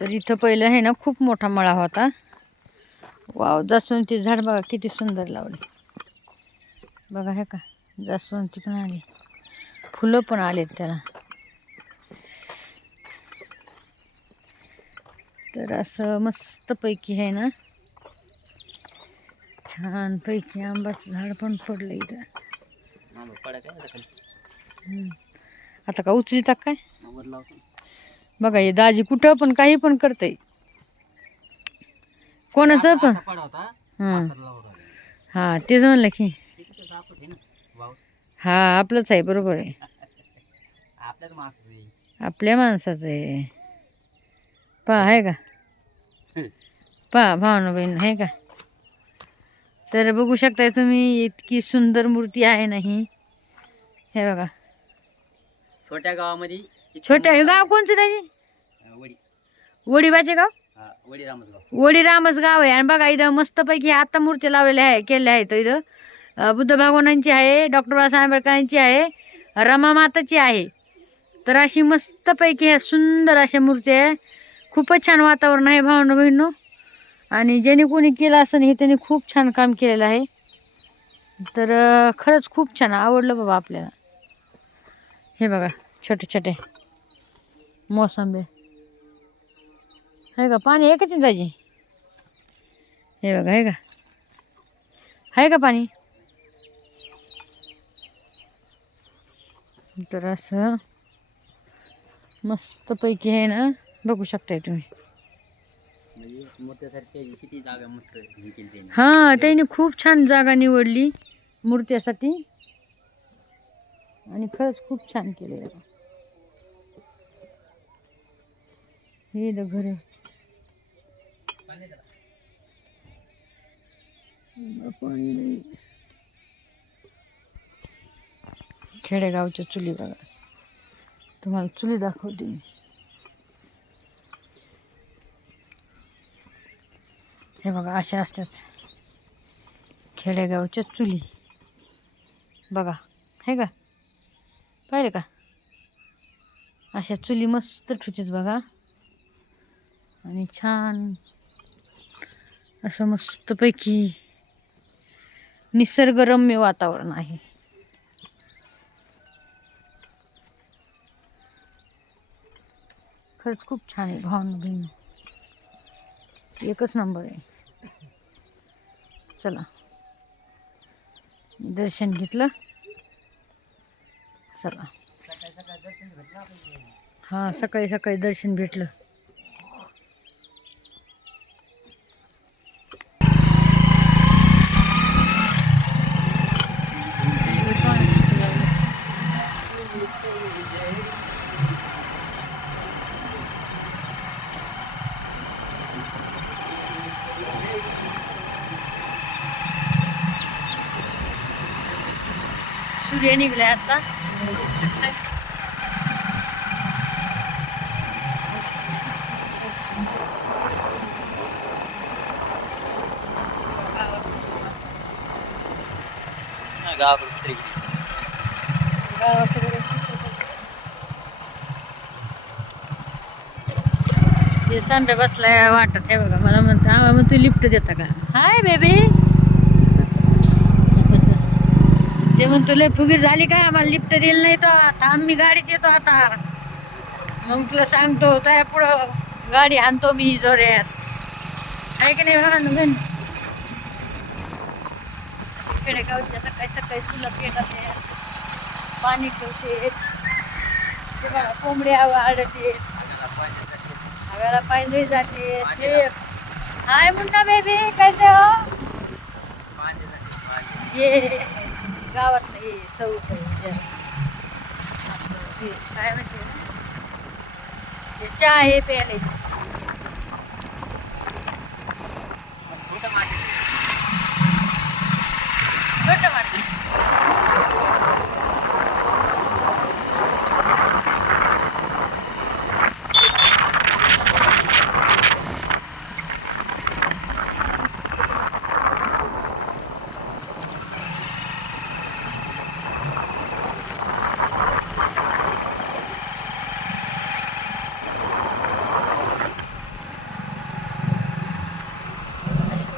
तर इथं पहिलं आहे ना खूप मोठा मळा होता. वाव जास्वंदची झाड बघा किती सुंदर लावले. बघा हे का जास्वंदची पण आली. फुलं पण आलेत त्याला. तर असं मस्तपैकी आहे ना. छानपैकी आंबाचं झाड पण पडलं इथं. आता का उचलिता काय? बघा हे दाजी कुठं पण काही पण करतंय. कोणाचं पण? हां. हां तेच म्हणलं की. हा आपलंच आहे बरोबर आहे. आपल्या माणसाचं आहे. पा आहे का? पा भावना बहीण आहे का? तर बघू शकताय तुम्ही इतकी सुंदर मूर्ती आहे नाही हे. बघा. छोट्या गावामध्ये छोट्या गाव कोणचं त्याची वडीबाचे गाव हा वडी रामसगाव वडीरामच गाव आहे. आणि बघा इथं मस्तपैकी आता मूर्ती लावलेल्या आहे केलेल्या आहेत इथं. अं, बुद्ध भगवानांची आहे डॉक्टर बाबासाहेब आंबेडकरांची आहे रमा माताची आहे. तर अशी मस्तपैकी ह्या सुंदर अशा मूर्ती आहे. खूपच छान वातावरण आहे भावना बहिणो आणि ज्याने कोणी केलं असं हे त्यांनी खूप छान काम केलेलं आहे. तर अं, खरंच खूप छान आवडलं बाबा आपल्याला. हे बघा छोटे छोटे मोसंबे. आहे का? पाणी आहे का ते हे बघा आहे का? आहे का पाणी? तर असं मस्तपैकी आहे ना बघू शकताय तुम्ही. त्यांनी. हां त्याने खूप छान जागा निवडली मूर्त्यासाठी. आणि खरंच खूप छान केले हे द घर खेडेगावच्या चुली बघा. तुम्हाला चुली दाखवते मी. हे बघा अशा असतात. खेडेगावच्या चुली. बघा हे का? पाहिजे का? अशा चुली मस्त ठुचेत बघा. आणि छान असं मस्तपैकी निसर्गरम्य वातावरण आहे. खरंच खूप छान आहे भावनगीन एकच नंबर आहे. चला. दर्शन घेतलं. चला. हां सकाळी सकाळी दर्शन भेटलं. सूर्य निघलाय आता. हा, गावाकडे गावाकडे ते बसलाय वाटत आहे बघा. मला म्हणतो मग तू लिफ्ट देता का? हाय बेबी ते म्हणतो लय फुगीर झाली काय? आम्हाला लिफ्ट दिलं नाही तर थांब मी गाडीत येतो आता. मग तुला सांगतो त्या पुढं गाडी आणतो मी जोऱ्यात. आहे की नाही बघा ना. असं खेडेगावच्या सकाळी सकाळी तुला पेटत पाणी ठेवते ते कोंबड्या वाढते हव्याला पाणी जाते ते हाय मुन्ना बेबी कैसे हो? ये गावातलं हे चौक आहे काय म्हणते ते चहा हे प्यायला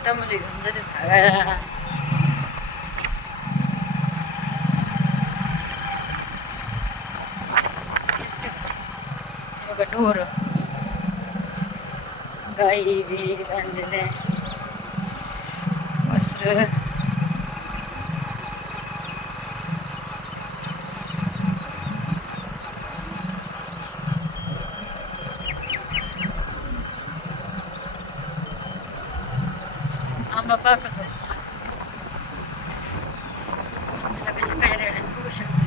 आता मुली घेऊन जाते थागायला हे बघा ढोर गाई बी बांधलेले वस्त्र आंबा पाकच आहे आंब्याला कसे काय राहिले बघू शकता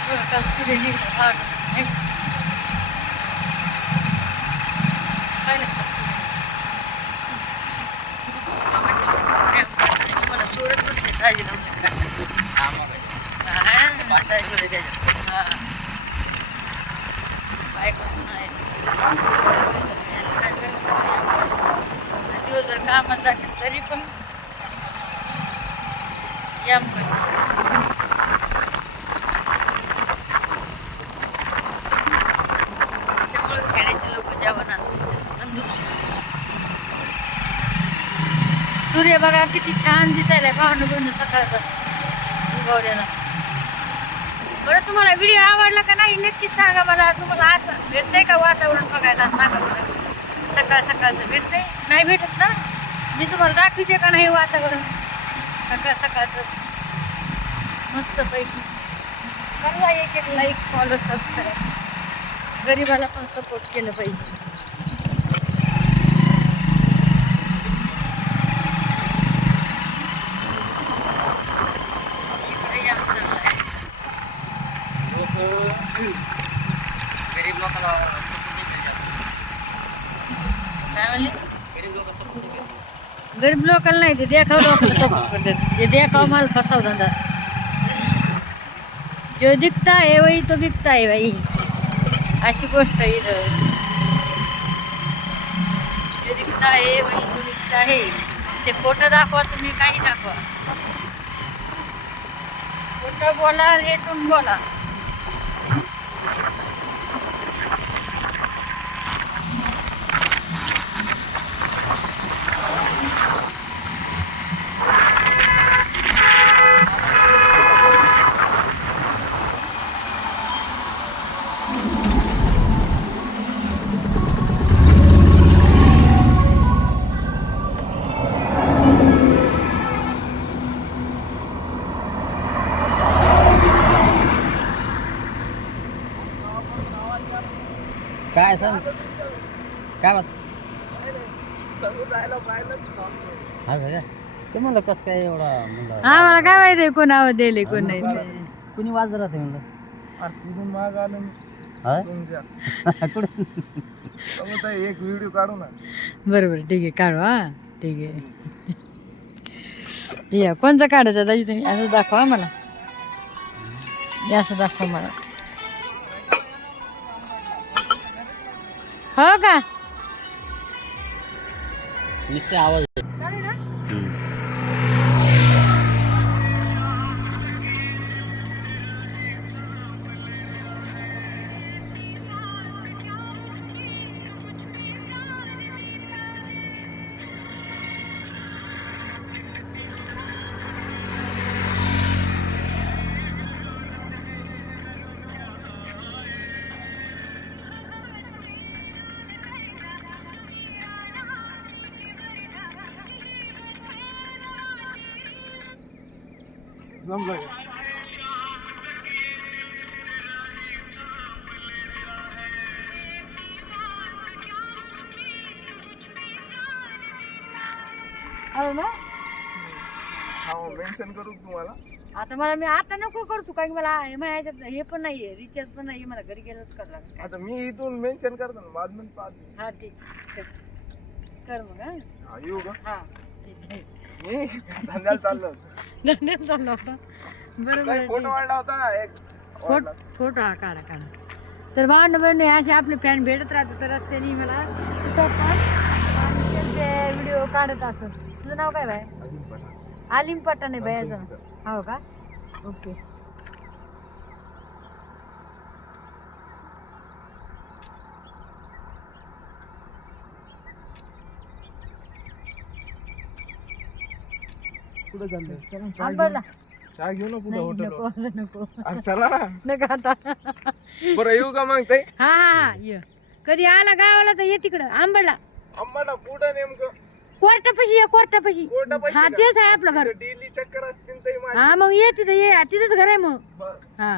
बघा, काल सूर्य निघाला, भाग आहे. पाहिलं का? मामाचे लोकं प्रेम करतात आणि मला सोडत बसले राजीनामा हा, मग आहे. हा, आता जोडे त्याच्यात. हा. बायको पण आहे. सगळे जण यायला काय करतात? आणि दिवसभर कामात जातील तरी पण याम करतात त्याच्यामुळे खेड्याचे लोक जेवण असतात तंदुरुस्त सूर्य बघा किती छान दिसायला पाहणं बंद सकाळचा उगवलेला बरं तुम्हाला व्हिडिओ आवडला का नाही? नक्कीच सांगा मला. तुम्हाला असं भेटतंय का वातावरण बघायला? सांगा बरं. सकाळ सकाळचं भेटते नाही भेटत ना? मी तुम्हाला दाखवते का नाही वातावरण? सकाळ सकाळचं. मस्तपैकी करा एक एक लाईक फॉलो सबस्क्राईब गरीबाला पण सपोर्ट केलं पाहिजे इकडे या आमचं आहे. लोकं गरीब लोकांना support नाही करत जास्त. काय म्हणले गरीब लोक सपोर्ट नाही करत. गरीब लोकांना नाही ते देखाव लोकांना करतात. जे देखाव माल फसाव धंदा. जो दिखता है वही तो बिकता है भाई. अशी गोष्ट आहे जो दिखता है वही तो बिकता है. ते खोटं दाखवा तुम्ही काही दाखवा. खोटं बोला रेटून बोला काय सांग काय बात असं काय ते म्हणलं कसं काय एवढा म्हणलं आम्हाला काय माहिती कोण आवाज दिले कोण नाही ते. कुणी वाजत राहते म्हणलं? तिथून माग आलं हा? तुमच्या कुठं? एक व्हिडिओ काढू ना. बरं बरं ठीक आहे काढू हा. ठीक आहे. या कोणचं काढायचं दाजी तुम्ही असं दाखवा मला हे असं दाखवा मला हो का? नुसते आवाज जमलं हा मेन्शन करू तुम्हाला? आता मला मी आता नको करतो कारण की मला हे माझ्या ह्याच्यात हे पण नाहीये रिचार्ज पण नाही मला घरी गेलोच करावं लागेल आता मी इथून मेन्शन करतो ना बादमध्ये पाहतो. हा ठीक. कर. कर मग हा. हा येऊ का? हा ठीक मी धंद्याला चाललो होतो. लंडन चाललो होता बरं फोटो ठीक. वाढला होता ना एक फोट फोटो हा काढा काढा. तर भावंड बहिणी असे आपले फ्रेंड भेटत राहतात तर रस्त्याने मला सुचवतात आणि त्यांचे व्हिडिओ काढत असतात तुझं नाव काय बाय आलिम पठाण. आहे बायाचं हो का? ओके. कुठं चाललंय? आंबरला. चहा घेऊ ना कुठं नाही हॉटेल नको आता नको. अरे चला ना. नको आता. बरं येऊ का मग ते? हा हा हा ये. कधी आला गावाला तर ये तिकडं आंबरला. आम्हाला कुठं नेमकं? कोर्टापाशी ये कोर्टापाशी. कोर्टापाशी हा का? तेच आहे आपलं घर. डेली चक्कर असतील ते माझी. हा मग ये तिथं ये. तिथंच घर आहे मग. बरं. हा.